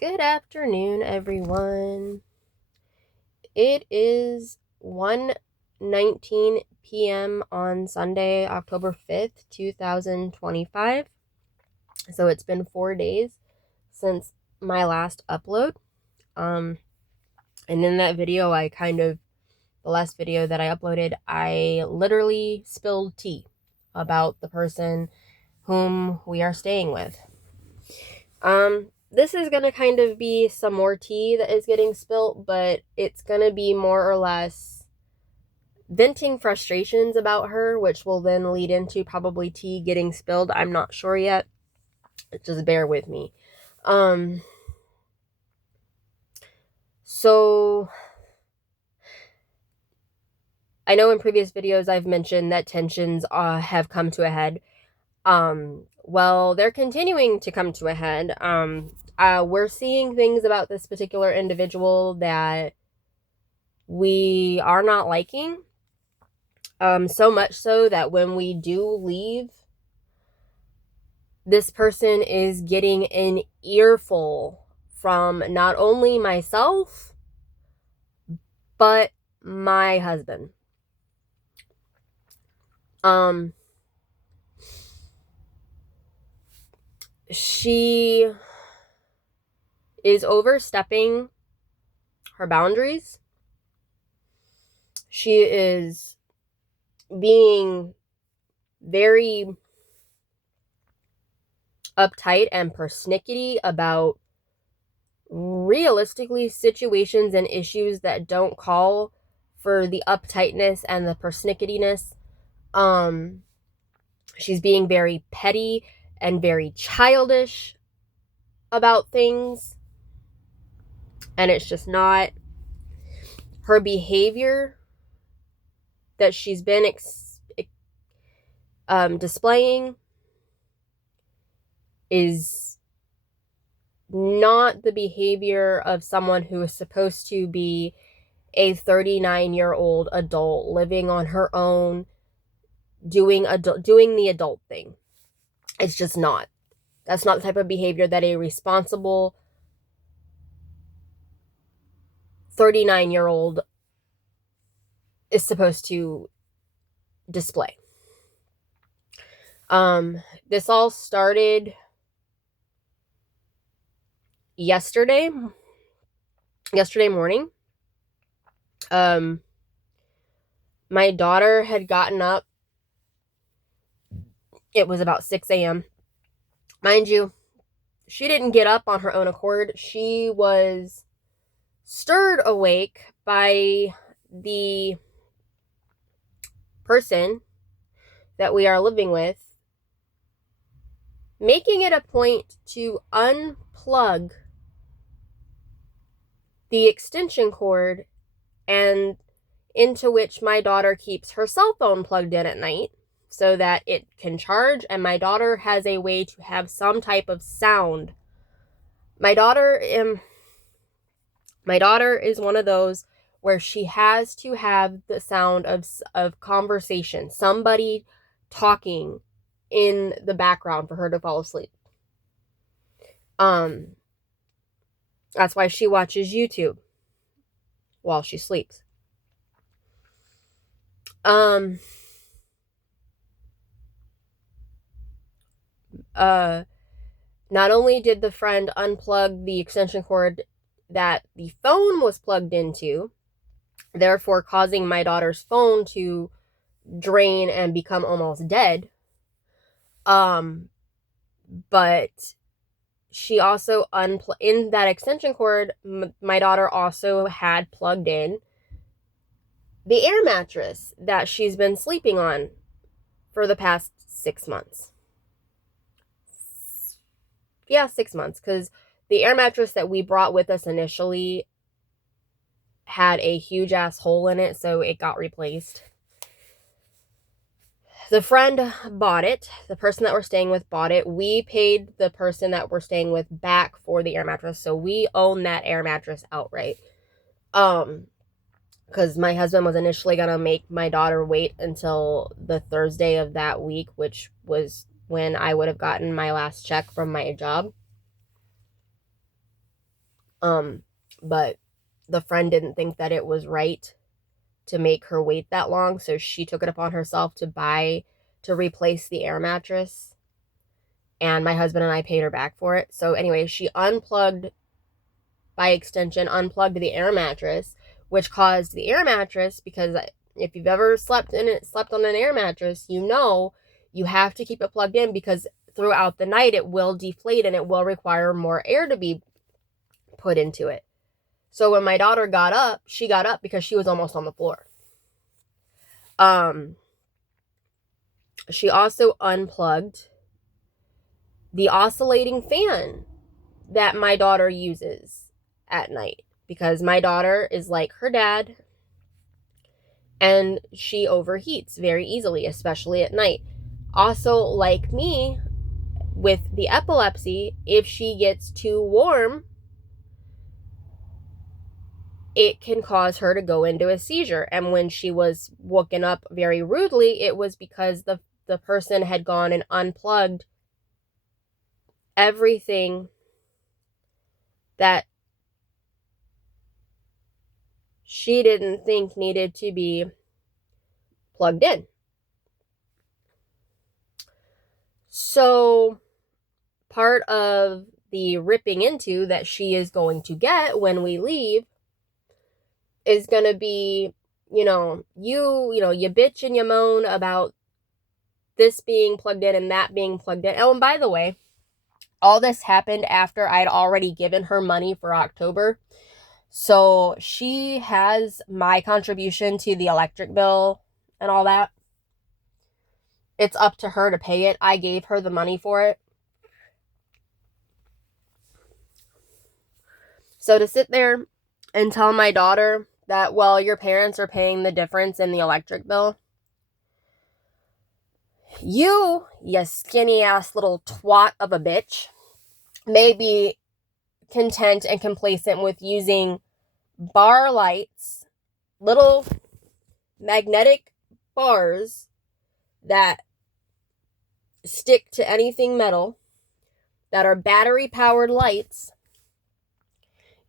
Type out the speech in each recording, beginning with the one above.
Good afternoon, everyone. It is 1:19 p.m. on Sunday, October 5th, 2025. So it's been 4 days since my last upload. And in that video, the last video that I uploaded, I literally spilled tea about the person whom we are staying with. This is gonna kind of be some more tea that is getting spilt, but it's gonna be more or less venting frustrations about her, which will then lead into probably tea getting spilled. I'm not sure yet. Just bear with me. So I know in previous videos I've mentioned that tensions have come to a head. Well, they're continuing to come to a head. We're seeing things about this particular individual that we are not liking. So much so that when we do leave, this person is getting an earful from not only myself, but my husband. She is overstepping her boundaries. She is being very uptight and persnickety about realistically situations and issues that don't call for the uptightness and the persnicketyness. She's being very petty and very childish about things, and it's just not her behavior that she's been displaying is not the behavior of someone who is supposed to be a 39-year-old adult living on her own, doing the adult thing. It's just not. That's not the type of behavior that a responsible 39-year-old is supposed to display. This all started yesterday morning. My daughter had gotten up. It was about 6 a.m. Mind you, she didn't get up on her own accord. She was stirred awake by the person that we are living with making it a point to unplug the extension cord and into which my daughter keeps her cell phone plugged in at night so that it can charge, and my daughter has a way to have some type of sound. My daughter is one of those where she has to have the sound of conversation, somebody talking in the background for her to fall asleep. That's why she watches YouTube while she sleeps. Not only did the friend unplug the extension cord that the phone was plugged into, therefore causing my daughter's phone to drain and become almost dead, but she also in that extension cord, my daughter also had plugged in the air mattress that she's been sleeping on for the past 6 months. Yeah, 6 months, because the air mattress that we brought with us initially had a huge ass hole in it, so it got replaced. The friend bought it. The person that we're staying with bought it. We paid the person that we're staying with back for the air mattress, so we own that air mattress outright. Because my husband was initially gonna make my daughter wait until the Thursday of that week, which was when I would have gotten my last check from my job. But the friend didn't think that it was right to make her wait that long, so she took it upon herself to replace the air mattress, and my husband and I paid her back for it. So anyway, she unplugged, by extension, unplugged the air mattress, which caused the air mattress, because if you've ever slept on an air mattress, you know you have to keep it plugged in, because throughout the night it will deflate and it will require more air to be put into it. So when my daughter got up, she got up because she was almost on the floor. She also unplugged the oscillating fan that my daughter uses at night, because my daughter is like her dad and she overheats very easily, especially at night. Also, like me, with the epilepsy, if she gets too warm, it can cause her to go into a seizure. And when she was woken up very rudely, it was because the person had gone and unplugged everything that she didn't think needed to be plugged in. So part of the ripping into that she is going to get when we leave is going to be, you bitch and you moan about this being plugged in and that being plugged in. Oh, and by the way, all this happened after I'd already given her money for October. So she has my contribution to the electric bill and all that. It's up to her to pay it. I gave her the money for it. So to sit there and tell my daughter that, well, your parents are paying the difference in the electric bill, you skinny ass little twat of a bitch, may be content and complacent with using bar lights, little magnetic bars that stick to anything metal, that are battery powered lights.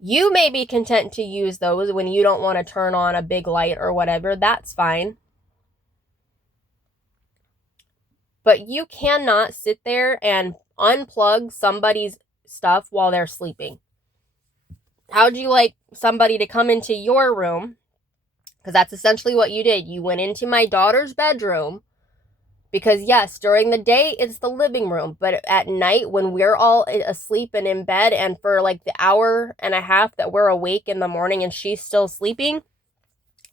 You may be content to use those when you don't want to turn on a big light or whatever. That's fine. But you cannot sit there and unplug somebody's stuff while they're sleeping. How'd you like somebody to come into your room? Because that's essentially what you did. You went into my daughter's bedroom, because yes, during the day it's the living room, but at night when we're all asleep and in bed, and for like the hour and a half that we're awake in the morning and she's still sleeping,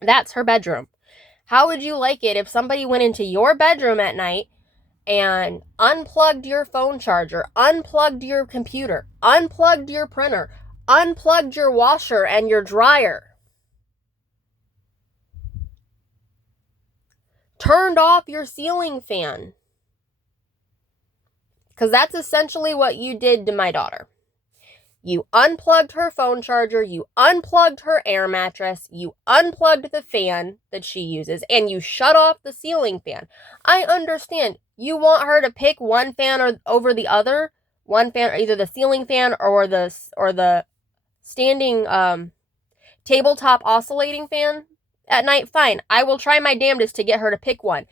that's her bedroom. How would you like it if somebody went into your bedroom at night and unplugged your phone charger, unplugged your computer, unplugged your printer, unplugged your washer and your dryer, turned off your ceiling fan? Because that's essentially what you did to my daughter. You unplugged her phone charger, you unplugged her air mattress, you unplugged the fan that she uses, and you shut off the ceiling fan. I understand you want her to pick one fan over the other, one fan, either the ceiling fan or the standing tabletop oscillating fan at night. Fine, I will try my damnedest to get her to pick one.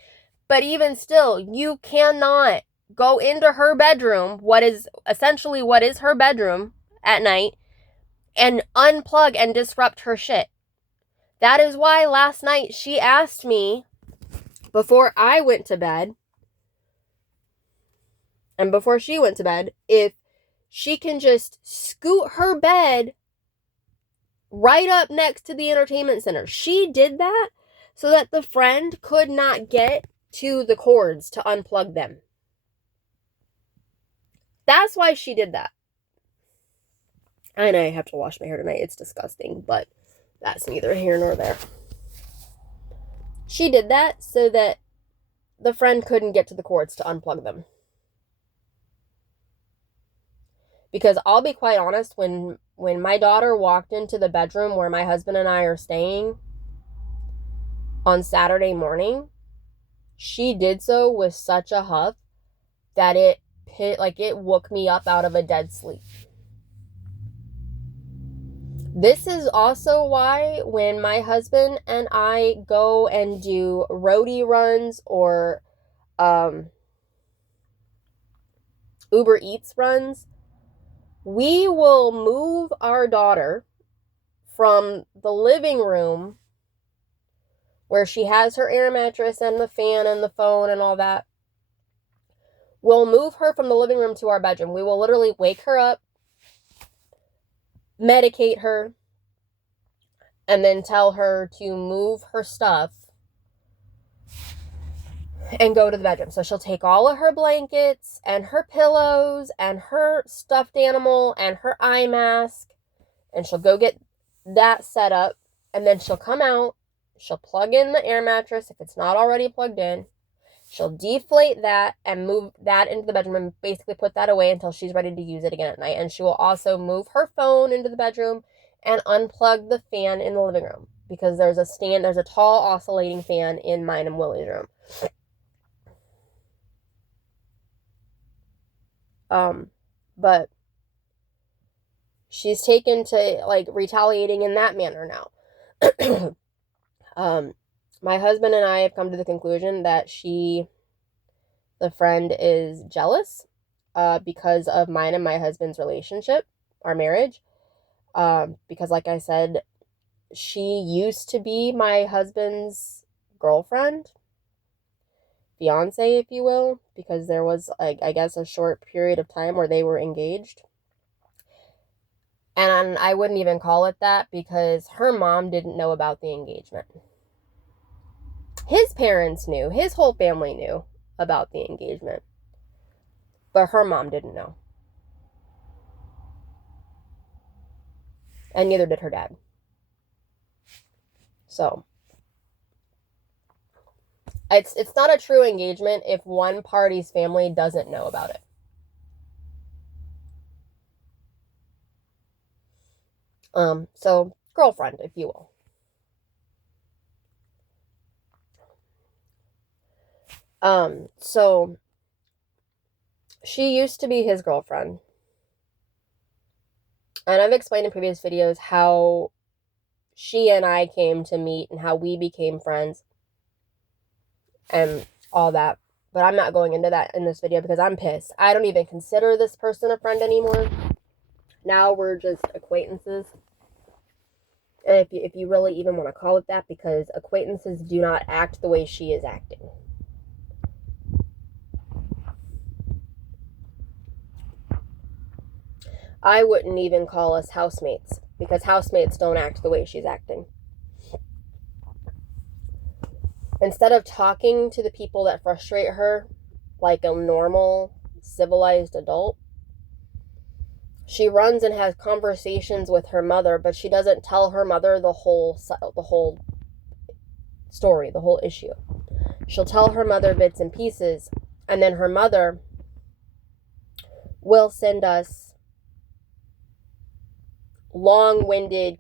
But even still, you cannot go into her bedroom, what is her bedroom at night, and unplug and disrupt her shit. That is why last night she asked me, before I went to bed and before she went to bed, if she can just scoot her bed right up next to the entertainment center. She did that so that the friend could not get to the cords to unplug them. That's why she did that. And I have to wash my hair tonight. It's disgusting, but that's neither here nor there. She did that so that the friend couldn't get to the cords to unplug them. Because I'll be quite honest, when my daughter walked into the bedroom where my husband and I are staying on Saturday morning, she did so with such a huff that it woke me up out of a dead sleep. This is also why when my husband and I go and do roadie runs or Uber Eats runs, we will move our daughter from the living room where she has her air mattress and the fan and the phone and all that. We'll move her from the living room to our bedroom. We will literally wake her up, medicate her, and then tell her to move her stuff and go to the bedroom. So she'll take all of her blankets and her pillows and her stuffed animal and her eye mask, and she'll go get that set up, and then she'll come out, she'll plug in the air mattress if it's not already plugged in, she'll deflate that and move that into the bedroom and basically put that away until she's ready to use it again at night. And she will also move her phone into the bedroom and unplug the fan in the living room, because there's a tall oscillating fan in mine and Willie's room. But she's taken to like retaliating in that manner now. My husband and I have come to the conclusion that the friend is jealous because of mine and my husband's relationship, our marriage. Because like I said, she used to be my husband's girlfriend, fiance, if you will, because there was, I guess, a short period of time where they were engaged. And I wouldn't even call it that because her mom didn't know about the engagement. His parents knew, his whole family knew about the engagement, but her mom didn't know. And neither did her dad. So it's not a true engagement if one party's family doesn't know about it. So girlfriend, if you will. So she used to be his girlfriend. And I've explained in previous videos how she and I came to meet and how we became friends and all that. But I'm not going into that in this video because I'm pissed. I don't even consider this person a friend anymore. Now we're just acquaintances. And if you really even want to call it that, because acquaintances do not act the way she is acting. I wouldn't even call us housemates, because housemates don't act the way she's acting. Instead of talking to the people that frustrate her like a normal, civilized adult, she runs and has conversations with her mother, but she doesn't tell her mother the whole story, the whole issue. She'll tell her mother bits and pieces, and then her mother will send us long-winded,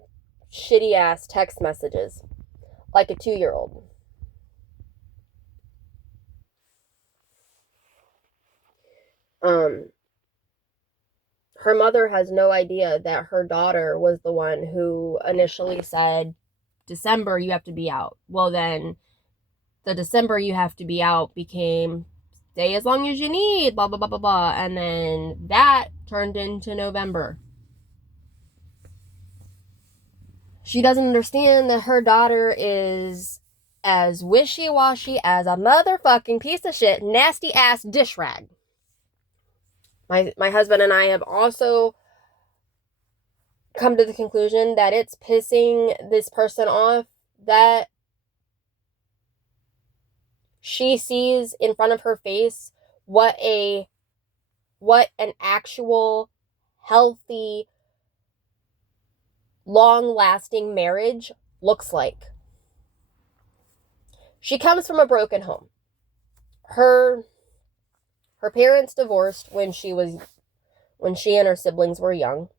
shitty-ass text messages like a 2-year-old. Her mother has no idea that her daughter was the one who initially said, December, you have to be out. Well, then the December you have to be out became stay as long as you need, blah, blah, blah, blah, blah. And then that turned into November. She doesn't understand that her daughter is as wishy-washy as a motherfucking piece of shit, nasty-ass dish rag. My husband and I have also come to the conclusion that it's pissing this person off that she sees in front of her face what an actual healthy, long-lasting marriage looks like. She comes from a broken home. Her parents divorced when she and her siblings were young.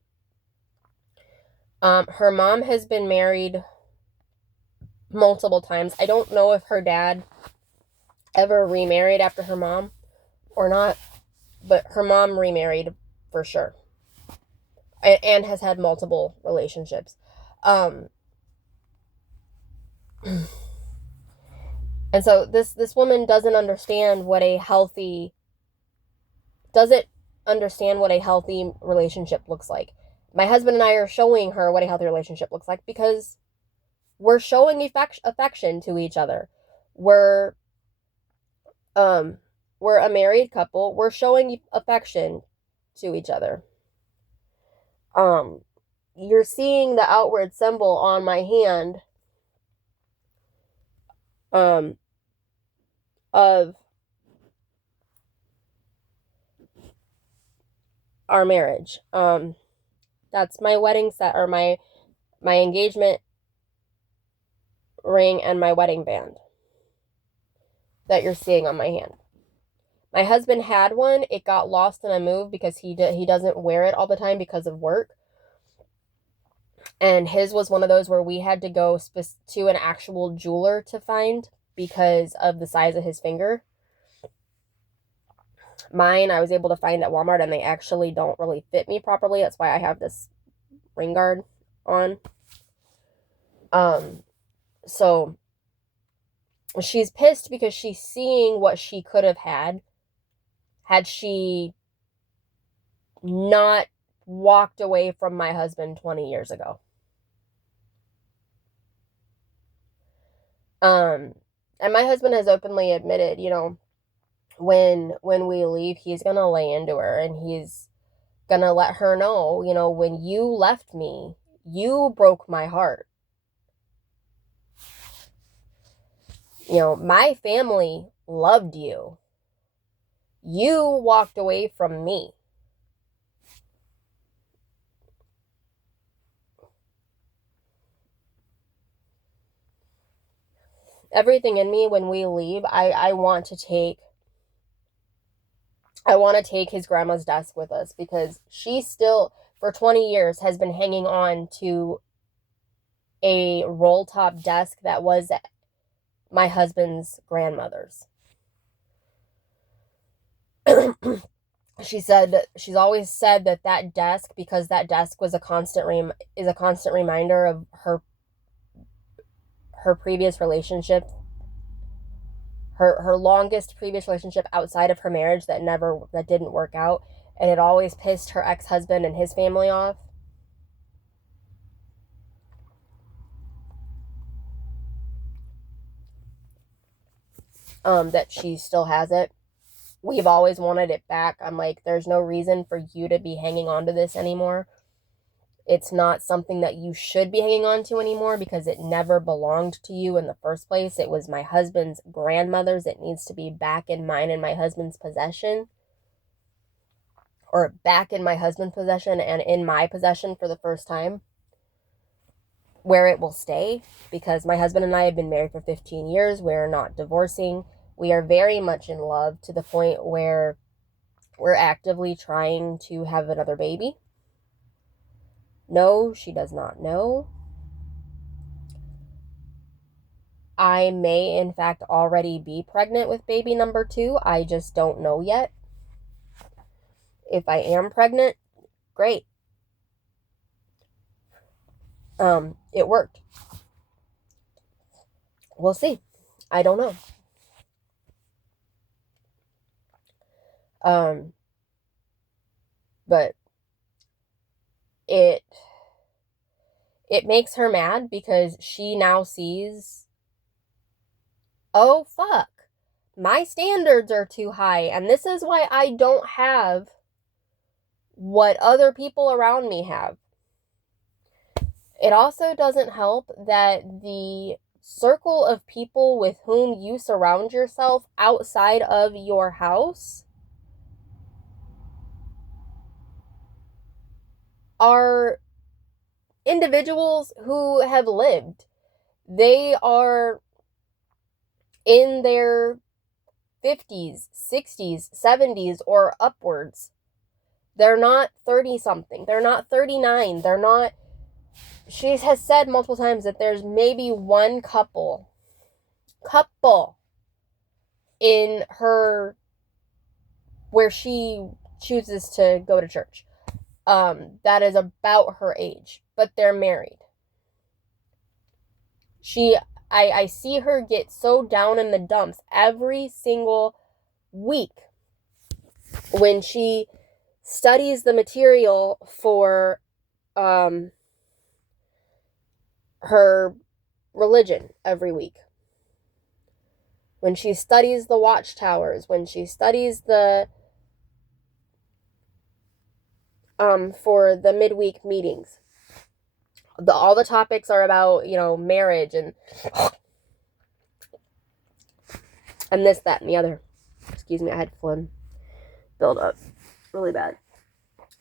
Her mom has been married multiple times. I don't know if her dad ever remarried after her mom or not, but her mom remarried for sure. And has had multiple relationships. And so this woman doesn't understand what a healthy relationship looks like. My husband and I are showing her what a healthy relationship looks like because we're showing affection to each other. We're a married couple. We're showing affection to each other. You're seeing the outward symbol on my hand of our marriage. That's my wedding set, or my engagement ring and my wedding band that you're seeing on my hand. My husband had one. It got lost in a move because he doesn't wear it all the time because of work. And his was one of those where we had to go to an actual jeweler to find because of the size of his finger. Mine, I was able to find at Walmart, and they actually don't really fit me properly. That's why I have this ring guard on. So she's pissed because she's seeing what she could have had she not walked away from my husband 20 years ago. And my husband has openly admitted, when we leave, he's gonna lay into her, and he's gonna let her know, when you left me, you broke my heart. My family loved you. You walked away from me. Everything in me, when we leave, I want to take his grandma's desk with us, because she still, for 20 years, has been hanging on to a roll top desk that was my husband's grandmother's. She's always said that desk, because that desk was a constant reminder of her previous relationship, her longest previous relationship outside of her marriage that didn't work out, and it always pissed her ex-husband and his family off. That she still has it. We've always wanted it back. I'm like, there's no reason for you to be hanging on to this anymore. It's not something that you should be hanging on to anymore, because it never belonged to you in the first place. It was my husband's grandmother's. It needs to be back in mine and my husband's possession. Or back in my husband's possession and in my possession for the first time, where it will stay, because my husband and I have been married for 15 years. We're not divorcing. We are very much in love, to the point where we're actively trying to have another baby. No, she does not know. I may, in fact, already be pregnant with baby number 2. I just don't know yet. If I am pregnant, great. It worked. We'll see. I don't know. But it makes her mad, because she now sees, oh fuck, my standards are too high, and this is why I don't have what other people around me have. It also doesn't help that the circle of people with whom you surround yourself outside of your house are individuals who have lived. They are in their 50s, 60s, 70s, or upwards. They're not 30-something. They're not 39. They're not... She has said multiple times that there's maybe one couple in her, where she chooses to go to church, that is about her age, but they're married. I see her get so down in the dumps every single week when she studies the material for her religion every week. When she studies the watchtowers, when she studies the for the midweek meetings. All the topics are about, marriage and this, that, and the other. Excuse me, I had phlegm build up really bad.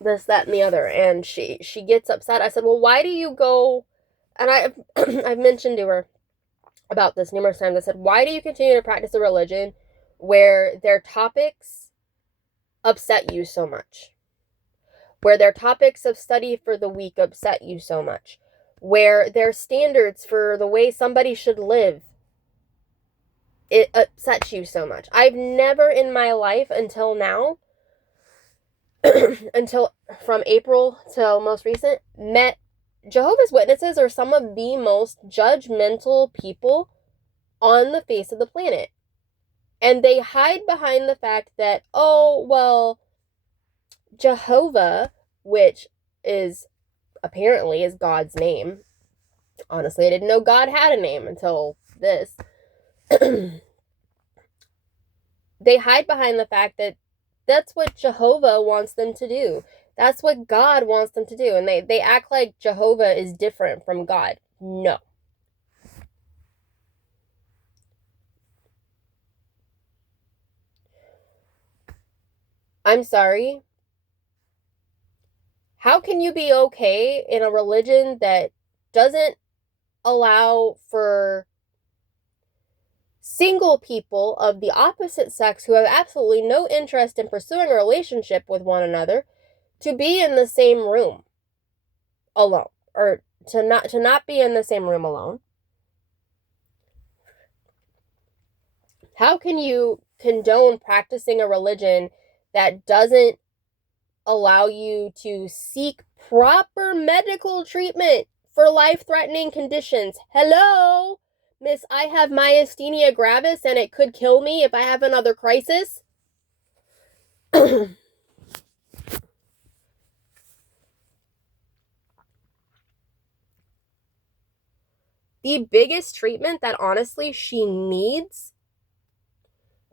This, that, and the other. And she gets upset. I said, well, why do you go? And I've mentioned to her about this numerous times. I said, why do you continue to practice a religion where their topics upset you so much? Where their topics of study for the week upset you so much? Where their standards for the way somebody should live, it upsets you so much. I've never in my life until now, until from April till most recent, met Jehovah's Witnesses are some of the most judgmental people on the face of the planet. And they hide behind the fact that, oh, well, Jehovah, which is apparently is God's name. Honestly, I didn't know God had a name until this. They hide behind the fact that that's what Jehovah wants them to do. That's what God wants them to do. And they act like Jehovah is different from God. No. I'm sorry. How can you be okay in a religion that doesn't allow for single people of the opposite sex who have absolutely no interest in pursuing a relationship with one another to be in the same room alone, or to not be in the same room alone? How can you condone practicing a religion that doesn't allow you to seek proper medical treatment for life-threatening conditions? Hello, Miss, I have myasthenia gravis and it could kill me if I have another crisis. The biggest treatment that honestly she needs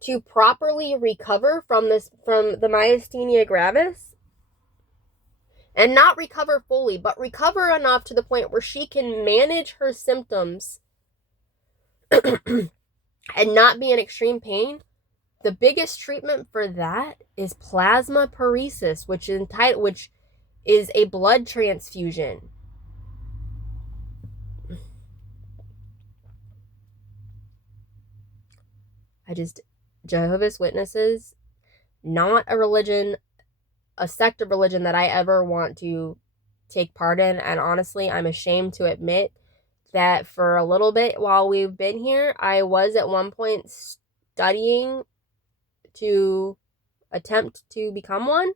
to properly recover from the myasthenia gravis, and not recover fully, but recover enough to the point where she can manage her symptoms and not be in extreme pain, the biggest treatment for that is plasmapheresis, which is a blood transfusion. Jehovah's Witnesses, not a religion, a sect of religion that I ever want to take part in. And honestly, I'm ashamed to admit that for a little bit while we've been here, I was at one point studying to attempt to become one.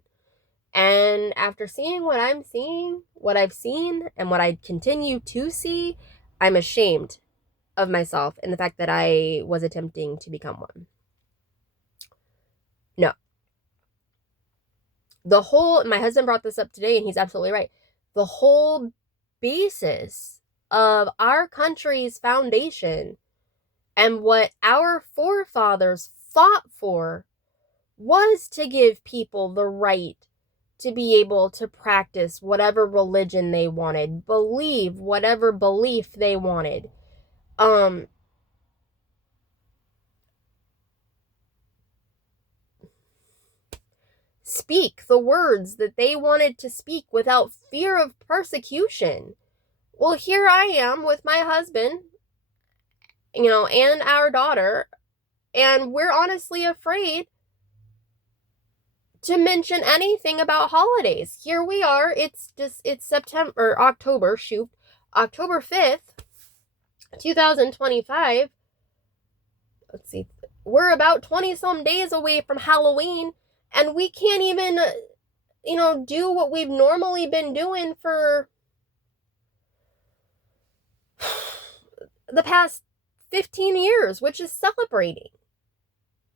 And after seeing what I've seen, and what I continue to see, I'm ashamed of myself and the fact that I was attempting to become one. No. My husband brought this up today, and he's absolutely right. The whole basis of our country's foundation and what our forefathers fought for was to give people the right to be able to practice whatever religion they wanted, believe whatever belief they wanted. Speak the words that they wanted to speak without fear of persecution. Well, here I am with my husband, and our daughter, and we're honestly afraid to mention anything about holidays. Here we are, it's October 5th, 2025. Let's see, we're about 20 some days away from Halloween, and we can't even, do what we've normally been doing for the past 15 years, which is celebrating.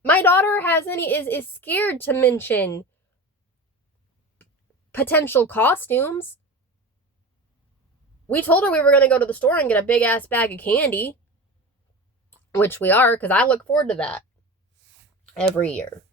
My daughter is scared to mention potential costumes. We told her we were going to go to the store and get a big ass bag of candy, which we are, because I look forward to that every year.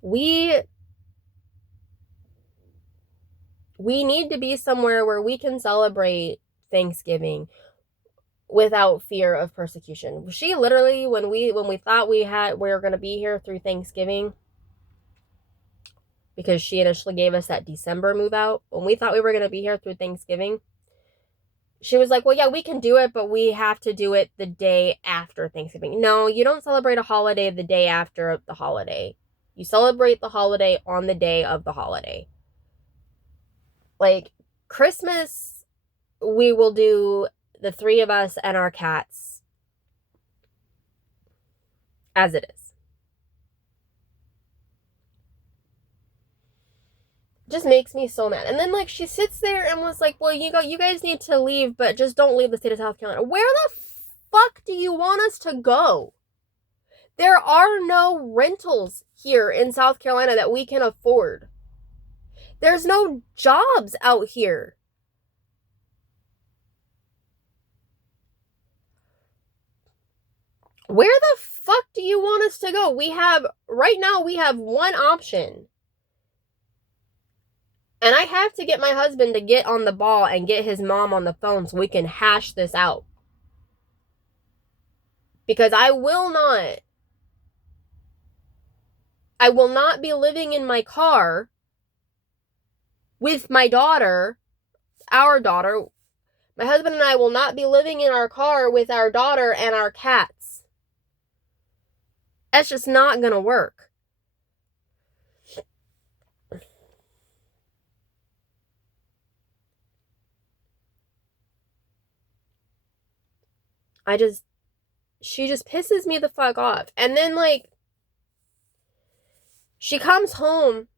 we need to be somewhere where we can celebrate Thanksgiving without fear of persecution. She literally, when we thought we were going to be here through Thanksgiving, because she initially gave us that December move out, when we thought we were going to be here through Thanksgiving, she was like, well, yeah, we can do it, but we have to do it the day after Thanksgiving. No, you don't celebrate a holiday the day after the holiday. You celebrate the holiday on the day of the holiday. Like, Christmas, we will do the three of us and our cats as it is. Just makes me so mad. And then, like, she sits there and was like, well, you guys need to leave, but just don't leave the state of South Carolina. Where the fuck do you want us to go? There are no rentals here in South Carolina that we can afford. There's no jobs out here. Where the fuck do you want us to go? Right now we have one option. And I have to get my husband to get on the ball and get his mom on the phone so we can hash this out. Because I will not be living in my car with my daughter, our daughter. My husband and I will not be living in our car with our daughter and our cats. That's just not gonna work. She just pisses me the fuck off. And then, like, she comes home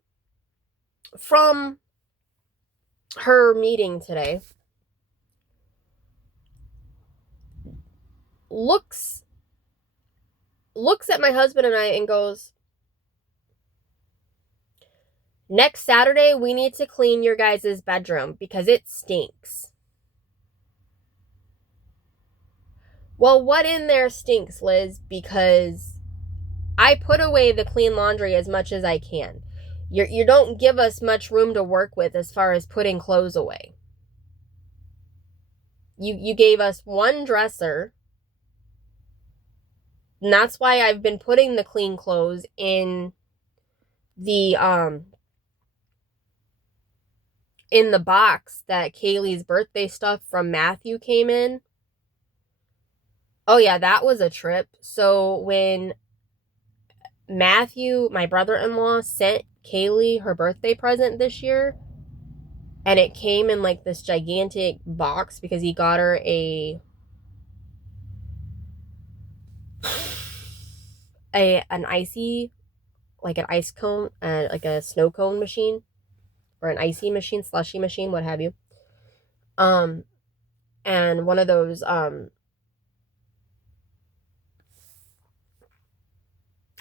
from her meeting today, looks at my husband and I and goes, next Saturday we need to clean your guys' bedroom because it stinks. Well, what in there stinks, Liz? Because I put away the clean laundry as much as I can. You don't give us much room to work with as far as putting clothes away. You gave us one dresser, and that's why I've been putting the clean clothes in the box that Kaylee's birthday stuff from Matthew came in. Oh yeah, that was a trip. So when Matthew, my brother-in-law, sent Kaylee her birthday present this year, and it came in like this gigantic box because he got her an icy, like an ice cone, like a snow cone machine, or an icy machine, slushy machine, what have you. And one of those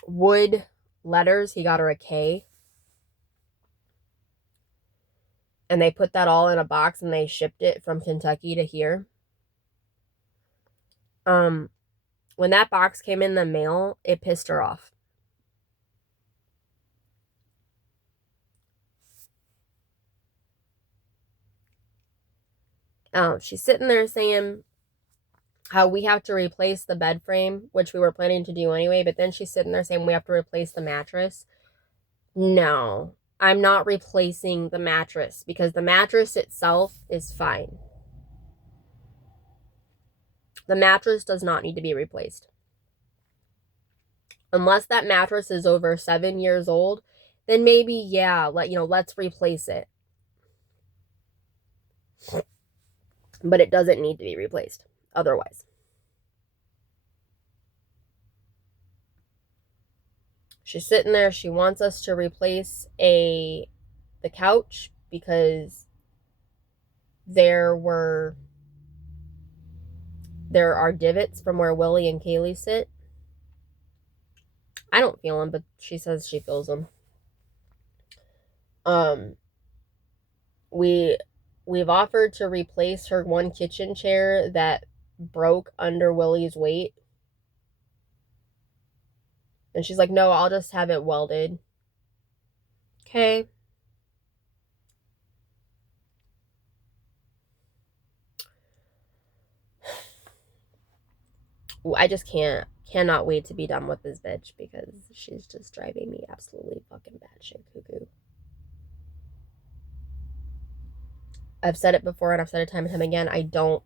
wood letters. He got her a K. And they put that all in a box and they shipped it from Kentucky to here. When that box came in the mail, it pissed her off. She's sitting there saying how we have to replace the bed frame, which we were planning to do anyway, but then she's sitting there saying we have to replace the mattress. No, I'm not replacing the mattress because the mattress itself is fine. The mattress does not need to be replaced. Unless that mattress is over 7 years old, then maybe, yeah, let's replace it. But it doesn't need to be replaced otherwise. She's sitting there. She wants us to replace the couch because there are divots from where Willie and Kaylee sit. I don't feel them, but she says she feels them. We've offered to replace her one kitchen chair that broke under Willie's weight. And she's like, no, I'll just have it welded. Okay. I just cannot wait to be done with this bitch because she's just driving me absolutely fucking batshit cuckoo. I've said it before and I've said it time and time again. I don't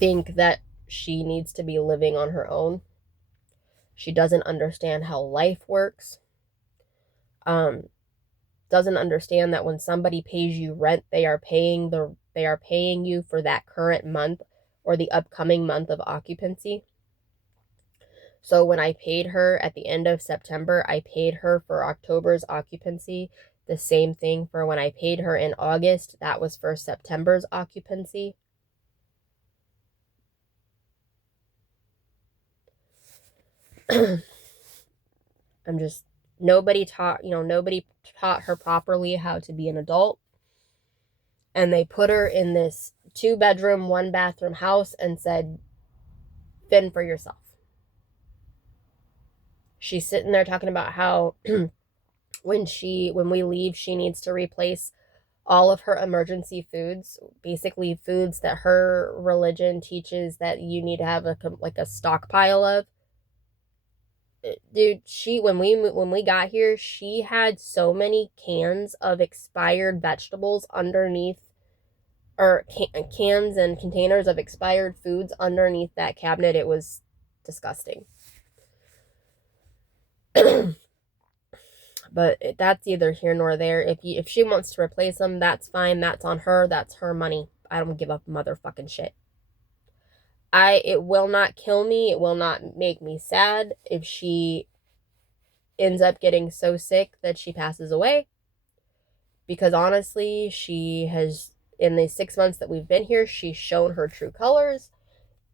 think that she needs to be living on her own. She doesn't understand how life works. Doesn't understand that when somebody pays you rent, they are paying you for that current month or the upcoming month of occupancy. So when I paid her at the end of September, I paid her for October's occupancy. The same thing for when I paid her in August, that was for September's occupancy. Nobody taught her properly how to be an adult. And they put her in this 2-bedroom, 1-bathroom house and said, fend for yourself. She's sitting there talking about how when we leave, she needs to replace all of her emergency foods, basically foods that her religion teaches that you need to have a stockpile of. Dude, when we got here, she had so many cans of expired vegetables underneath, or cans and containers of expired foods underneath that cabinet. It was disgusting. But that's either here nor there. If she wants to replace them, that's fine. That's on her. That's her money. I don't give a motherfucking shit. It will not kill me. It will not make me sad if she ends up getting so sick that she passes away. Because honestly, she has, in the 6 months that we've been here, she's shown her true colors.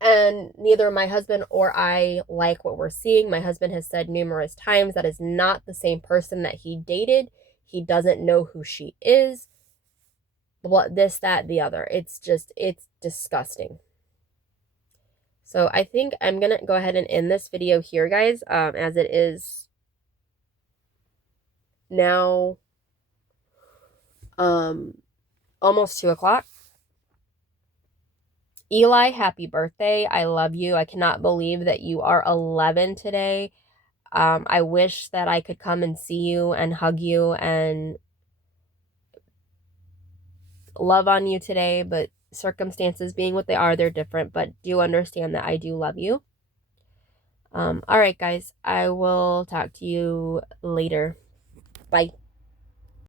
And neither my husband or I like what we're seeing. My husband has said numerous times that is not the same person that he dated. He doesn't know who she is. This, that, the other. It's disgusting. So I think I'm going to go ahead and end this video here, guys, as it is now almost 2 o'clock. Eli, happy birthday. I love you. I cannot believe that you are 11 today. I wish that I could come and see you and hug you and love on you today, but circumstances being what they are, they're different, but do understand that I do love you. All right, guys, I will talk to you later. Bye.